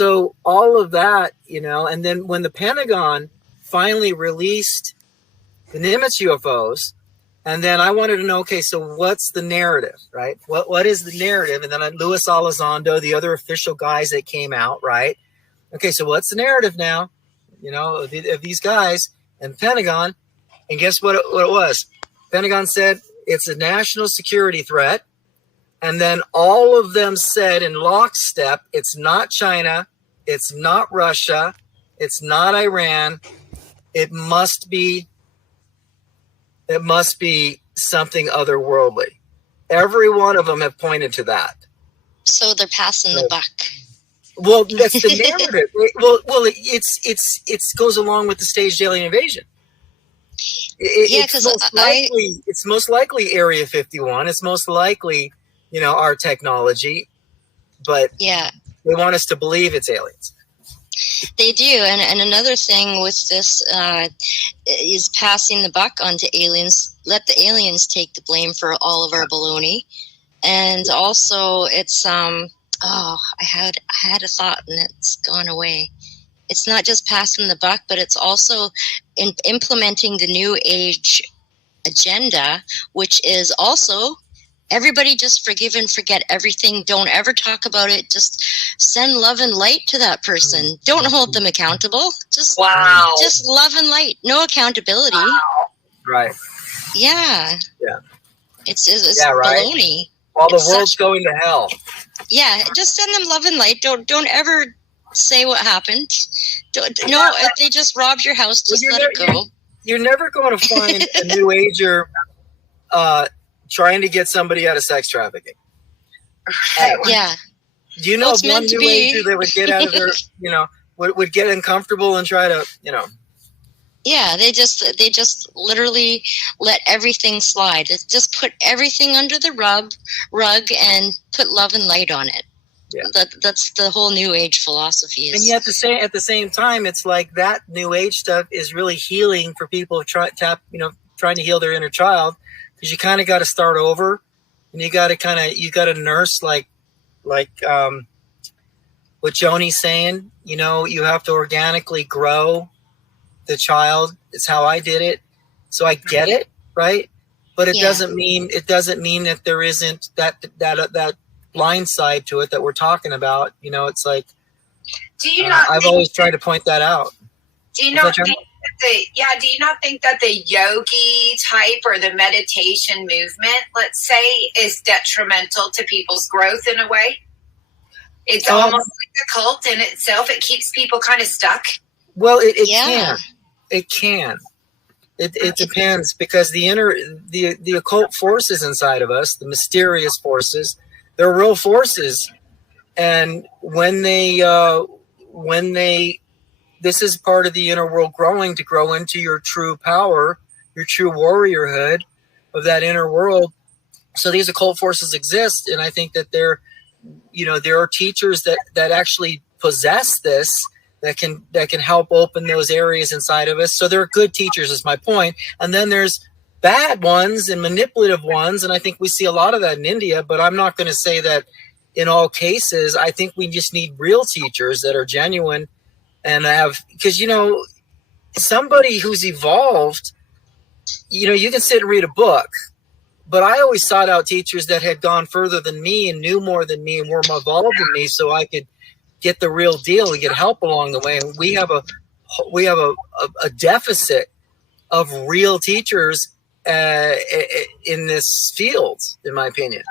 So all of that, and then when the Pentagon finally released the Nimitz UFOs, and then I wanted to know, okay, so what's the narrative, right? What is the narrative? And then Luis Elizondo, the other official guys that came out, right? Okay, so what's the narrative now, of these guys and Pentagon? And guess what it was? Pentagon said it's a national security threat. And then all of them said in lockstep, it's not China, it's not Russia, it's not Iran. It must be something otherworldly. Every one of them have pointed to that. So they're passing the buck. Well, that's the narrative. It's goes along with the staged alien invasion. It's most likely Area 51. It's most likely, our technology, but yeah, they want us to believe it's aliens. They do, and another thing with this is passing the buck onto aliens. Let the aliens take the blame for all of our baloney, and also it's I had a thought and it's gone away. It's not just passing the buck, but it's also implementing the New Age agenda, which is also everybody just forgive and forget everything. Don't ever talk about it. Just send love and light to that person. Don't hold them accountable. Just love and light. No accountability. Wow. Right. Yeah. Yeah. It's baloney. While the world's going to hell. Yeah. Just send them love and light. Don't ever say what happened. If they just robbed your house, just let it go. You're never going to find a New Ager trying to get somebody out of sex trafficking. Yeah. Do you know of one New Ager that would get out of their, would get uncomfortable and try to, Yeah, they just literally let everything slide. It's just put everything under the rug and put love and light on it. Yeah. That's the whole New Age philosophy. And yet at the same time, it's like that New Age stuff is really healing for people trying to heal their inner child, because you kind of got to start over, and you got to nurse like what Joanie's saying. You have to organically grow the child. It's how I did it, so I get it, right? But it doesn't mean that there isn't that blind side to it that we're talking about. It's like, I've always tried to point that out. Do you not think that the yogi type or the meditation movement, let's say, is detrimental to people's growth in a way? It's almost like a cult in itself. It keeps people kind of stuck. Well, it can. It can. It depends, because the occult forces inside of us, the mysterious forces, they're real forces, and when they this is part of the inner world growing, to grow into your true power, your true warriorhood of that inner world. So these occult forces exist, and I think that there are teachers that actually possess this, that can help open those areas inside of us. So they're good teachers, is my point. And then there's bad ones and manipulative ones, and I think we see a lot of that in India, but I'm not going to say that in all cases. I think we just need real teachers that are genuine and because somebody who's evolved, you can sit and read a book, but I always sought out teachers that had gone further than me and knew more than me and were more evolved than me, so I could get the real deal and get help along the way. And we have a deficit of real teachers in this field, in my opinion.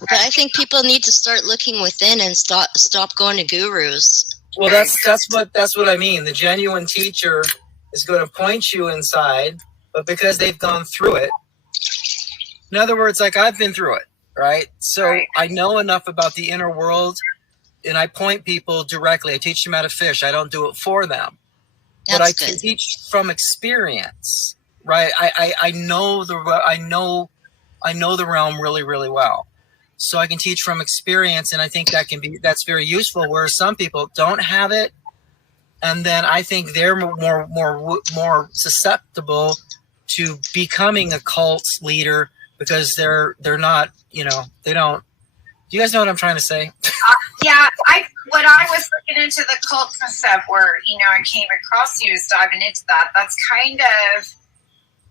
But I think people need to start looking within and stop going to gurus. Well, that's what I mean. The genuine teacher is going to point you inside, but because they've gone through it. In other words, like I've been through it, right? So I know enough about the inner world, and I point people directly. I teach them how to fish. I don't do it for them. But I teach from experience, right? I know the realm really, really well. So I can teach from experience, and I think that's very useful. Whereas some people don't have it, and then I think they're more susceptible to becoming a cult leader because they're not, they don't. Do you guys know what I'm trying to say? Yeah, when I was looking into the cults and stuff, where I came across you as diving into that. That's kind of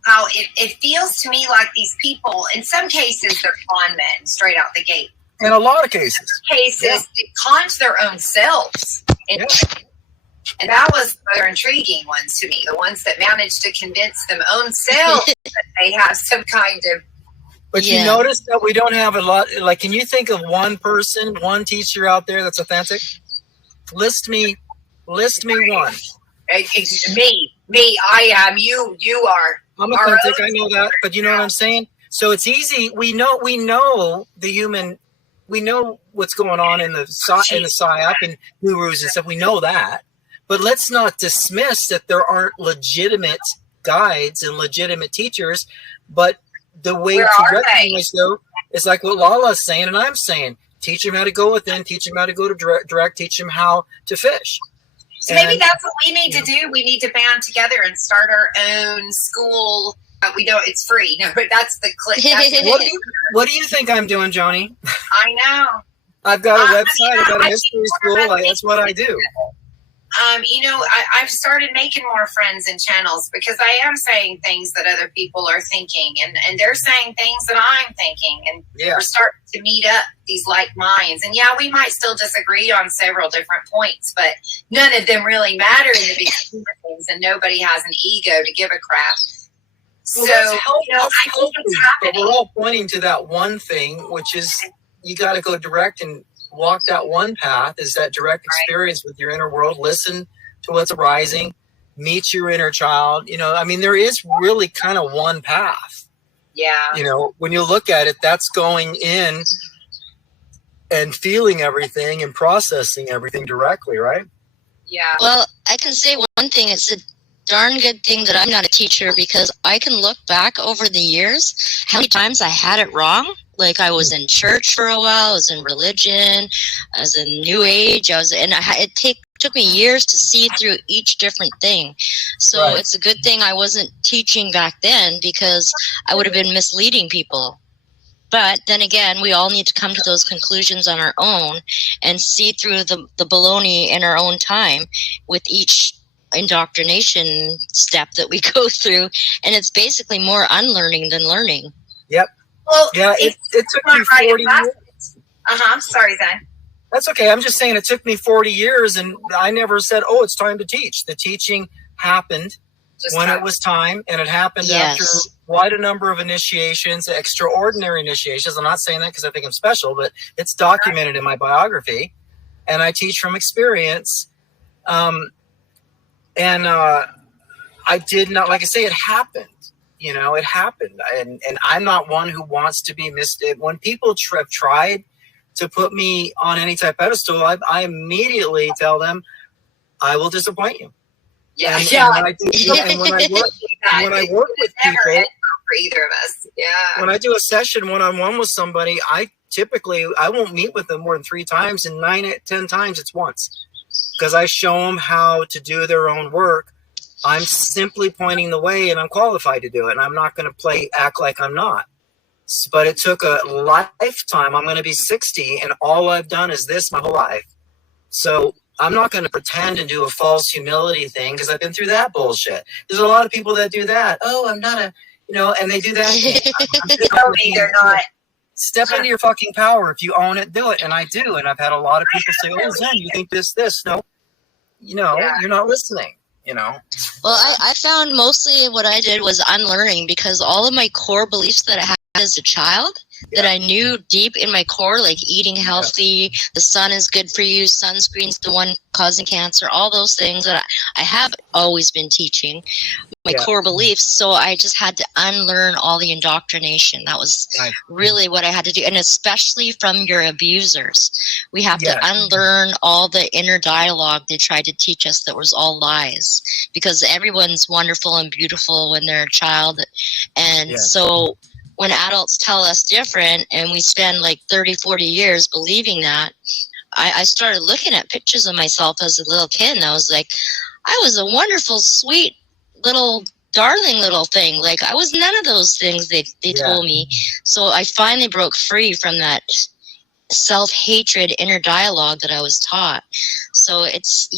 how it feels to me like these people. In some cases, they're con men straight out the gate. In a lot of cases, they con their own selves. And that was the intriguing ones to me. The ones that managed to convince them own selves that they have some kind of. But you notice that we don't have a lot. Like, can you think of one person, one teacher out there that's authentic? List me one. Me. I am. You are. I'm authentic. I know that. But you know what I'm saying? So it's easy. We know the human. We know what's going on in the psyop and gurus and stuff. We know that. But let's not dismiss that there aren't legitimate guides and legitimate teachers. But the way to recognize though is like what Lala's saying and I'm saying. Teach them how to go within. Teach them how to go to direct. Teach them how to fish. So maybe that's what we need to do. We need to band together and start our own school. We don't. It's free. No, but that's the click. What do you think I'm doing, Joanie? I know. I've got a website. I've got a history school. That's what I do. I've started making more friends and channels because I am saying things that other people are thinking, and they're saying things that I'm thinking, and we're starting to meet up these like minds. And we might still disagree on several different points, but none of them really matter in the big scheme of things, and nobody has an ego to give a crap. Well, so I think it's happening. But we're all pointing to that one thing, which is you got to go direct and walk that one path. Is that direct experience with your inner world? Listen to what's arising, meet your inner child. There is really kind of one path. Yeah. When you look at it, that's going in and feeling everything and processing everything directly, right? Yeah. Well, I can say one thing. It's a darn good thing that I'm not a teacher, because I can look back over the years how many times I had it wrong. Like, I was in church for a while, I was in religion, I was in New Age, it took me years to see through each different thing. So It's a good thing I wasn't teaching back then, because I would have been misleading people. But then again, we all need to come to those conclusions on our own and see through the baloney in our own time with each indoctrination step that we go through. And it's basically more unlearning than learning. Yep. Well, it took me 40 years. Sorry, Zen. That's okay. I'm just saying it took me 40 years, and I never said, it's time to teach. The teaching happened when it was time, and it happened after quite a number of initiations, extraordinary initiations. I'm not saying that because I think I'm special, but it's documented in my biography, and I teach from experience. I did not, like I say, it happened. It happened. And I'm not one who wants to be misted. When people have tried to put me on any type of pedestal, I immediately tell them, I will disappoint you. Yeah. When I work with people, for either of us. Yeah. When I do a session one-on-one with somebody, I won't meet with them more than 3 times, and 9 out of 10 times it's once, because I show them how to do their own work. I'm simply pointing the way, and I'm qualified to do it. And I'm not going to act like I'm not. But it took a lifetime. I'm going to be 60, and all I've done is this my whole life. So I'm not going to pretend and do a false humility thing, because I've been through that bullshit. There's a lot of people that do that. Oh, I'm not and they do that. They're not. Step into your fucking power. If you own it, do it. And I do. And I've had a lot of people say, Zen, you think this. No, you're not listening. Well, I found mostly what I did was unlearning, because all of my core beliefs that I had as a child that I knew deep in my core, like eating healthy, the sun is good for you, sunscreen's the one causing cancer, all those things that I have always been teaching, my core beliefs. So I just had to unlearn all the indoctrination. That was really what I had to do. And especially from your abusers. We have to unlearn all the inner dialogue they tried to teach us that was all lies, because everyone's wonderful and beautiful when they're a child. And so when adults tell us different, and we spend like 30, 40 years believing that, I started looking at pictures of myself as a little kid, and I was like, I was a wonderful, sweet, little, darling little thing. Like, I was none of those things they told me. So I finally broke free from that self-hatred inner dialogue that I was taught. So it's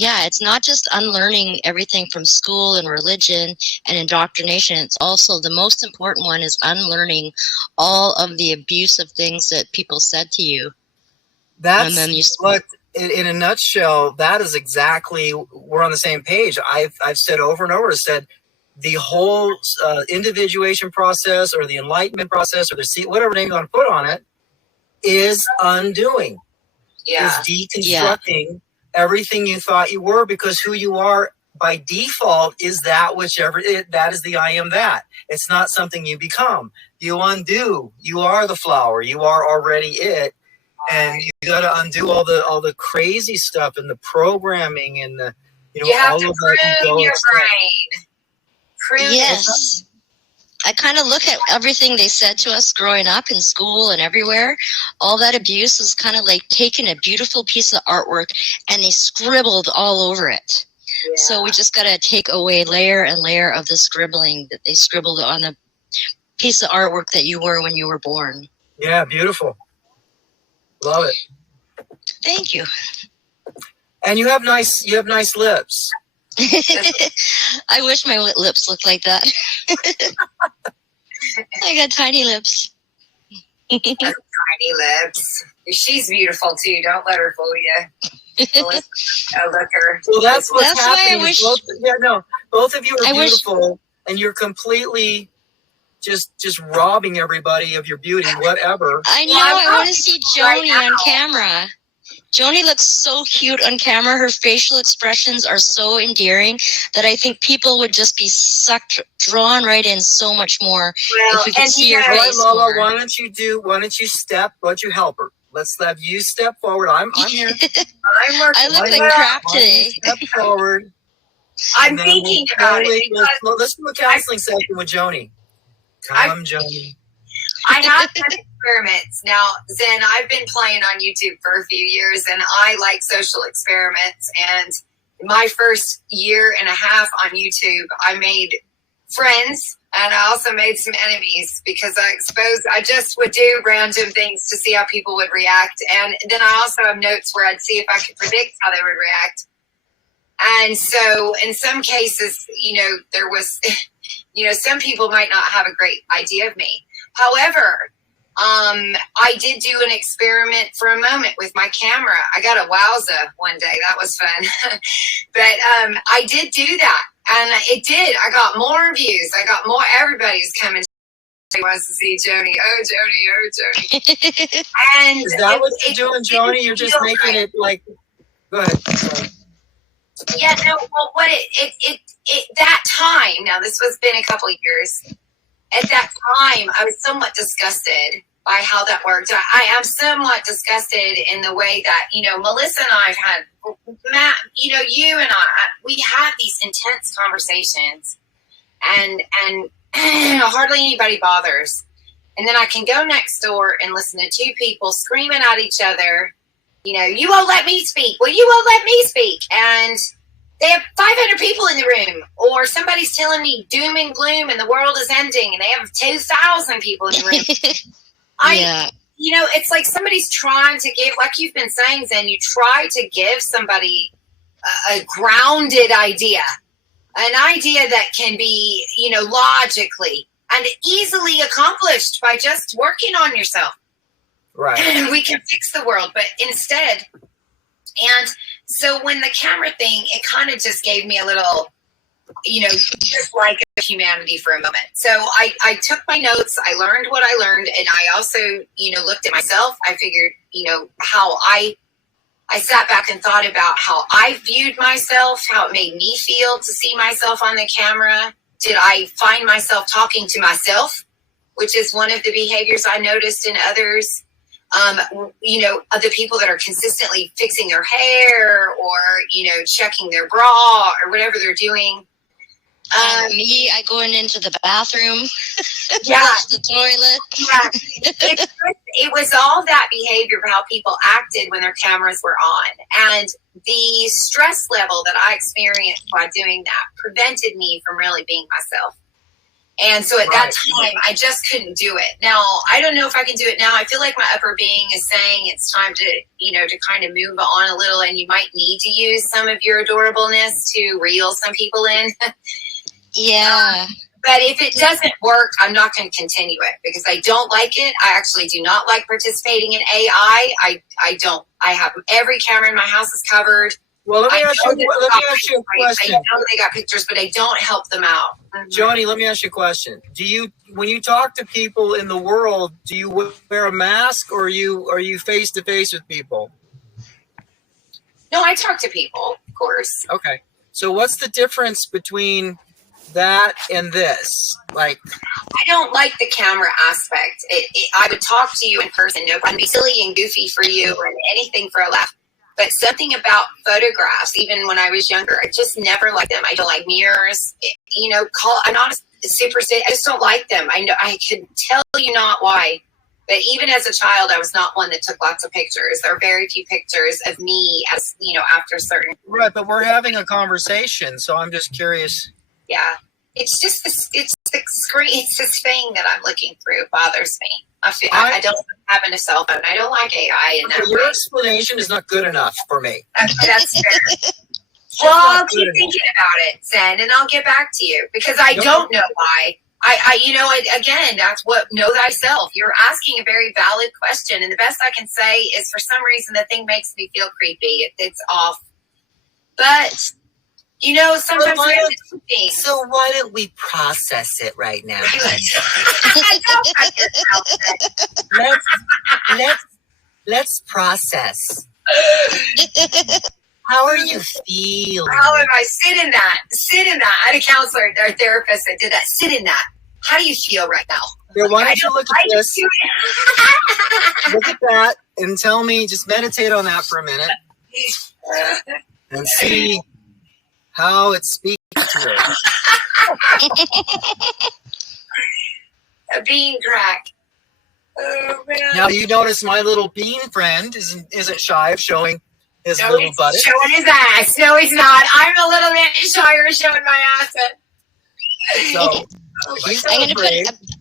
not just unlearning everything from school and religion and indoctrination. It's also, the most important one is unlearning all of the abusive things that people said to you. That's what, in a nutshell, that is exactly, we're on the same page. I've said over and over, said the whole individuation process or the enlightenment process or whatever name you want to put on it is undoing, is deconstructing everything you thought you were, because who you are by default is that that is the I am that. It's not something you become. You undo. You are the flower. You are already it. And you got to undo all the crazy stuff and the programming and the, you have all to of prune that your brain. Prune yes. I kind of look at everything they said to us growing up in school and everywhere. All that abuse is kind of like taking a beautiful piece of artwork and they scribbled all over it. Yeah. So we just got to take away layer and layer of the scribbling that they scribbled on the piece of artwork that you were when you were born. Yeah, beautiful. Love it. Thank you. And you have nice lips. I wish my lips looked like that. I got tiny lips. Tiny lips. She's beautiful too. Don't let her fool you. Look her. Well, that's what's happening. Both of you are beautiful, and you're completely just robbing everybody of your beauty, whatever. I know. I want to see Joanie on camera. Joanie looks so cute on camera. Her facial expressions are so endearing that I think people would just be drawn right in so much more if we could see her face Lola, more. why don't you help her? Let's have you step forward. I'm here. I'm working. I look like crap today. Step forward. I'm thinking about it. Let's do a counseling session with Joanie. Come, Joanie. I have done experiments. Now, Zen, I've been playing on YouTube for a few years, and I like social experiments. And my first year and a half on YouTube, I made friends, and I also made some enemies because I just would do random things to see how people would react. And then I also have notes where I'd see if I could predict how they would react. And so in some cases, there was, some people might not have a great idea of me. However, I did do an experiment for a moment with my camera. I got a wowza one day. That was fun. But I did do that. And it did. I got more views. I got more. Everybody's coming. He wants to see Joanie. Oh, Joanie. Oh, Joanie. And is that what you're doing, Joanie? You're just making it like. Go ahead. Sorry. Yeah. No. Well, what it that time. Now this was been a couple of years. At that time, I was somewhat disgusted by how that worked. I am somewhat disgusted in the way that, Melissa and I have had, Matt, you and I, we have these intense conversations and hardly anybody bothers. And then I can go next door and listen to two people screaming at each other, you won't let me speak. Well, you won't let me speak. And they have 500 people in the room, or somebody's telling me doom and gloom and the world is ending, and they have 2,000 people in the room. It's like somebody's trying to give, like you've been saying, Zen, you try to give somebody a grounded idea, an idea that can be, logically and easily accomplished by just working on yourself. Right. We can fix the world, but instead, and so when the camera thing, it kind of just gave me a little, just like humanity for a moment. So I took my notes, I learned what I learned, and I also, looked at myself. I figured, how I sat back and thought about how I viewed myself, how it made me feel to see myself on the camera. Did I find myself talking to myself, which is one of the behaviors I noticed in others? The people that are consistently fixing their hair or, checking their bra or whatever they're doing. Me, I going into the bathroom, flush the toilet. Yeah. It was all that behavior of how people acted when their cameras were on. And the stress level that I experienced by doing that prevented me from really being myself. And so at that time, I just couldn't do it. Now, I don't know if I can do it now. I feel like my upper being is saying it's time to, to kind of move on a little, and you might need to use some of your adorableness to reel some people in. Yeah. But if it doesn't work, I'm not going to continue it because I don't like it. I actually do not like participating in AI. I don't. I have every camera in my house is covered. Well, let me ask you a question. I know they got pictures, but I don't help them out. Joanie, let me ask you a question. When you talk to people in the world, do you wear a mask or are you face to face with people? No, I talk to people, of course. Okay. So what's the difference between that and this? Like, I don't like the camera aspect. I would talk to you in person. No, I'd be silly and goofy for you and anything for a laugh. But something about photographs, even when I was younger, I just never liked them. I don't like mirrors. I'm not a superstar. I just don't like them. I know I could tell you not why. But even as a child, I was not one that took lots of pictures. There are very few pictures of me as, after certain. Right, but we're having a conversation, so I'm just curious. Yeah. It's just it's the screen. It's this thing that I'm looking through bothers me. I don't like having a cell phone. I don't like AI in that Your way. explanation is not good enough for me. That's fair. Well, I'll keep thinking about it, Zen, and I'll get back to you because I don't know why. Again, that's what know thyself. You're asking a very valid question, and the best I can say is for some reason the thing makes me feel creepy. It's off, but sometimes we have to do things. So why don't we process it right now? Let's process. How are you feeling? How am I? Sit in that. I had a counselor or therapist that did that. Sit in that. How do you feel right now? Yeah, why don't you look at this? Look at that and tell me, just meditate on that for a minute and see how it speaks to you. A bean crack. Oh, man. Now you notice my little bean friend isn't shy of showing his little butt. Showing his ass. No, he's not. I'm a little bit shyer showing my ass. So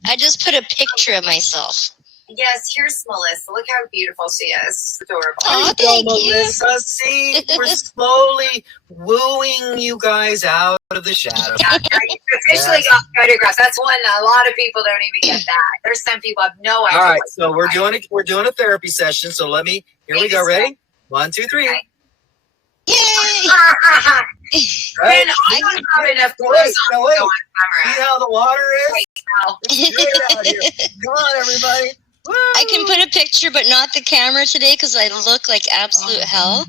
I just put a picture of myself. Yes, here's Melissa. Look how beautiful she is. Adorable. Oh, thank you. Melissa, see, we're slowly wooing you guys out of the shadows. Yeah, you officially got photographs. That's one a lot of people don't even get that. There's some people have no idea. All right, so we're doing a therapy session. So here we go. Ready? 1, 2, 3. Okay. Yay! Right? I don't have enough clothes on wait. camera. See how the water is? Right now. It's great out here. Come on, everybody. Woo! I can put a picture, but not the camera today because I look like absolute hell.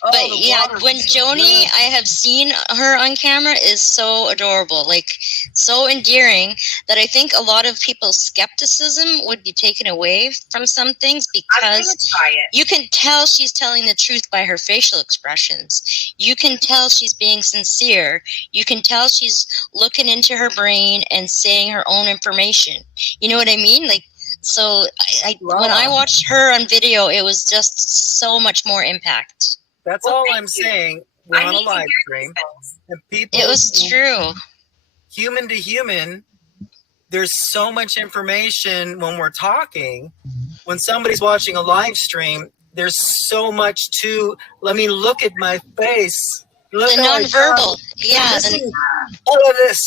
But yeah, when Joanie, I have seen her on camera, is so adorable, like so endearing that I think a lot of people's skepticism would be taken away from some things because you can tell she's telling the truth by her facial expressions. You can tell she's being sincere. You can tell she's looking into her brain and saying her own information. You know what I mean? Like, so when I watched her on video, it was just so much more impact. That's all I'm saying. We're on a live stream. And people, it was true. Human to human, there's so much information when we're talking. When somebody's watching a live stream, there's so much look at my face. Look the nonverbal. Yeah. All of this.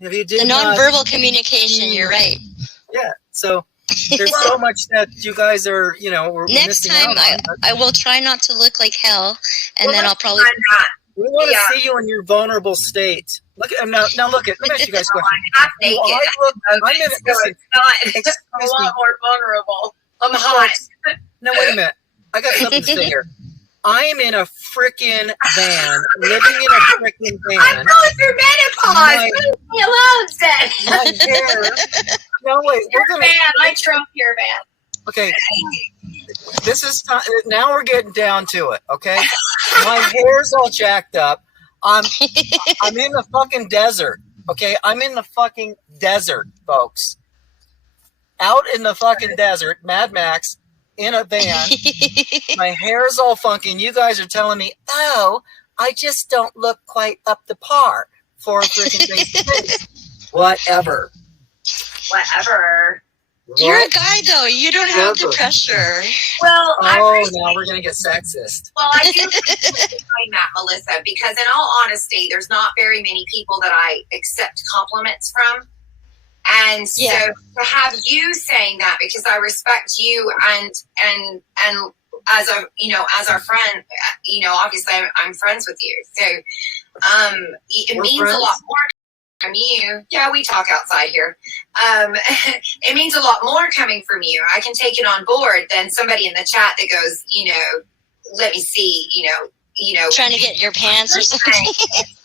If you did the nonverbal communication, you're right. Yeah. So there's so much that you guys are, we're next time I will try not to look like hell, and then I'll probably. We want to see you in your vulnerable state. Look at now. Look at. Let me ask you guys a question. I'm half naked. It's a lot more vulnerable. I'm hot. No, wait a minute. I got something to say here. I am in a freaking van, living in a freaking van. I'm going through menopause. Leave me alone, Zen. My hair. No, wait. I trump your van. Okay. This is now we're getting down to it. Okay. My hair's all jacked up. I'm in the fucking desert. Okay. I'm in the fucking desert, folks. Out in the fucking desert, Mad Max. In a van, my hair's all funky, and you guys are telling me, oh, I just don't look quite up to par for a freaking face-to-face. Whatever. whatever. You're a guy, though. You don't have the pressure. Well, now we're gonna get sexist. Well, I do find that, Melissa, because in all honesty, there's not very many people that I accept compliments from. And so to have you saying that, because I respect you and as a, as our friend, obviously I'm friends with you. So, it means a lot more from you. Yeah, we talk outside here. It means a lot more coming from you. I can take it on board than somebody in the chat that goes, let me see, trying to get your pants or something.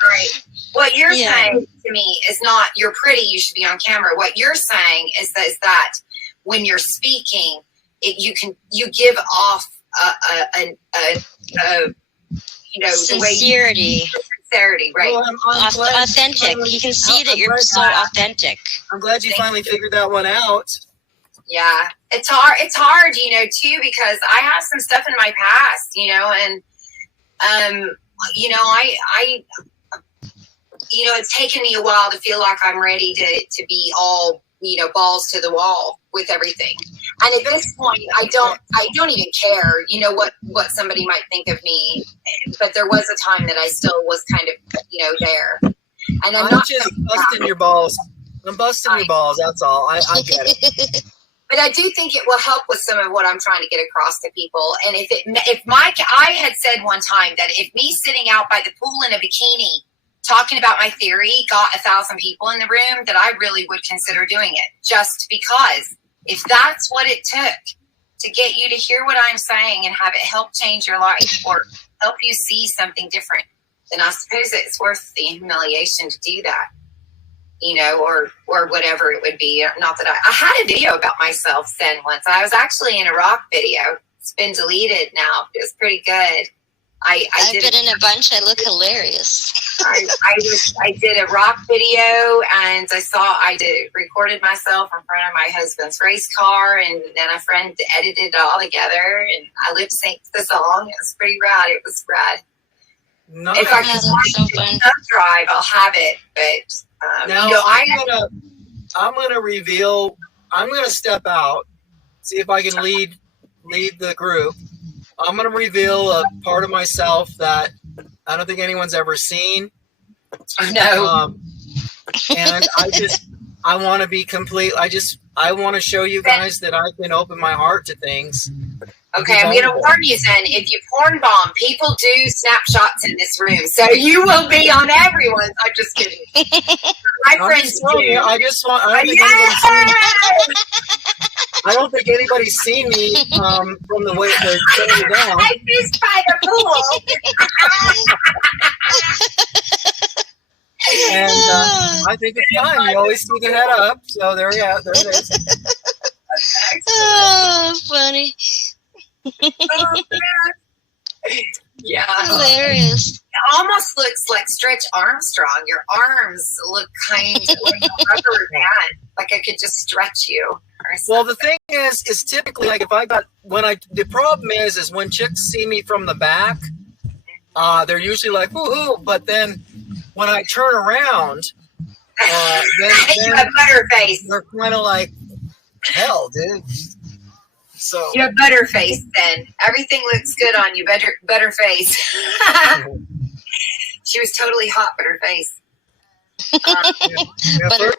Right. What you're saying to me is not, you're pretty, you should be on camera. What you're saying is that when you're speaking, you give off sincerity. Sincerity, right? Well, authentic. You can see that you're so authentic. I'm glad you finally figured that one out. Yeah, it's hard. It's hard, too, because I have some stuff in my past, and it's taken me a while to feel like I'm ready to be all, balls to the wall with everything. And at this point, I don't even care, what somebody might think of me. But there was a time that I still was kind of, there. And I'm not just busting your balls. I'm busting your balls. That's all. I get it. But I do think it will help with some of what I'm trying to get across to people. And I had said one time that if me sitting out by the pool in a bikini talking about my theory got 1,000 people in the room, that I really would consider doing it. Just because if that's what it took to get you to hear what I'm saying and have it help change your life or help you see something different, then I suppose it's worth the humiliation to do that. Or whatever it would be. Not that I had a video about myself then once. I was actually in a rock video. It's been deleted now. It was pretty good. I've been in a bunch. I look hilarious. I did a rock video, and I recorded myself in front of my husband's race car, and then a friend edited it all together, and I lip synced the song. It was pretty rad. It was rad. Nice. If I can find the drive, I'll have it. But now I'm gonna reveal. I'm gonna step out, see if I can lead the group. I'm gonna reveal a part of myself that I don't think anyone's ever seen. No. And I want to be complete. I want to show you guys that I can open my heart to things. Okay, I'm going to warn you then, if you porn bomb, people do snapshots in this room, so you will be on everyone's. I'm just kidding. My friends do. I don't think anybody's seen me from the way they're turning down. I fished by the pool. And I think it's fine. You always see the head up, so there it is. Oh, funny. Yeah. Hilarious. It almost looks like Stretch Armstrong. Your arms look kind of like a rubber band. Like I could just stretch you. Well, the thing is typically like the problem is when chicks see me from the back, they're usually like, woohoo, but then when I turn around, then you have butter face. They're kind of like, hell, dude. So you have butter face then. Everything looks good on you, butter face. She was totally hot, butter face. Butter